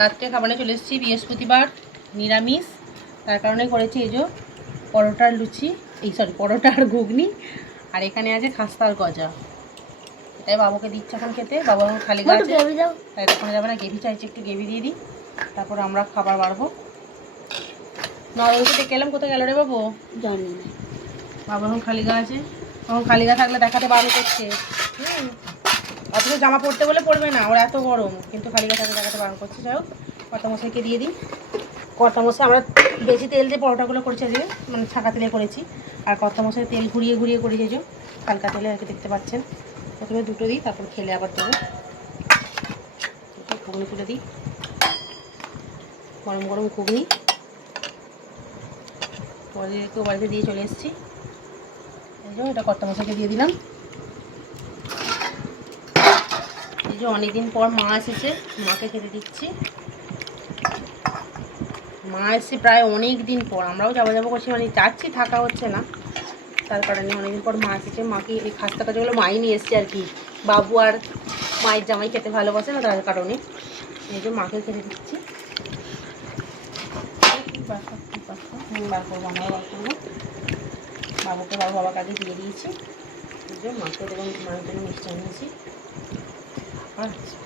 রাত্রে খাবারে চলে এসেছি, বৃহস্পতিবার নিরামিষ, তার কারণে করেছি এই যে পরোটার লুচি, পরোটার ঘুগনি, আর এখানে আছে খাস্তার গজা। এটাই বাবুকে দিচ্ছে এখন খেতে। বাবু এখন খালি গা আছে, তাই ওখানে যাবে না, গ্রেভি চাইছে, একটু গ্রেভি দিয়ে দিই, তারপর আমরা খাবার বাড়বো। নরওয়েতে গেলাম, কোথায় গেল রে বাবু জানি না। বাবু এখন খালি গা আছে, এখন খালি গা থাকলে দেখাতে বারণ করছে। অথচ জামা পরতে বলে পরবে না, ওর এত গরম, কিন্তু খালি গা থাকলে দেখাতে বারণ করছে। যাই হোক, কর্তামশাইকে দিয়ে দিই। কর্তামশাই আমরা বেশি তেল দিয়ে পরোটাগুলো করেছি আজকে, মানে ছাঁকা তেলে করেছি, আর কর্তামশাই তেল ঘুরিয়ে ঘুরিয়ে করেছে, যে হালকা তেলে আর কি, দেখতে পাচ্ছেন। প্রথমে দুটো দিই, তারপর খেলে আবার দেবো। ঘুগনি তুলে দিই, গরম গরম ঘুগনি। ওদেরকেও বাড়িতে দিয়ে চলে এসেছি। এই যে এটা কর্তামশাইকে দিয়ে দিলাম। এই যে অনেকদিন পর মা এসেছে, মাকে খেতে দিচ্ছি। মা এসে প্রায় অনেক দিন পর, আমরাও যাবো যাবো করছি, মানে যাচ্ছি, থাকা হচ্ছে না, তার কারণে অনেকদিন পর মা এসেছে। মাকে এই খাস্তা কাজগুলো মাই নিয়ে এসছে আর কি, বাবু আর মায়ের জামাই খেতে ভালোবাসে না, তার কারণে এই যে মাকে খেতে দিচ্ছি। বার করবো, আমরাও বার করবো। বাবুকে বাবার কাছে দিয়ে দিয়েছি। এই যে মাকে দেখুন, মায়ের জন্য মিষ্টি নিয়েছি। আচ্ছা।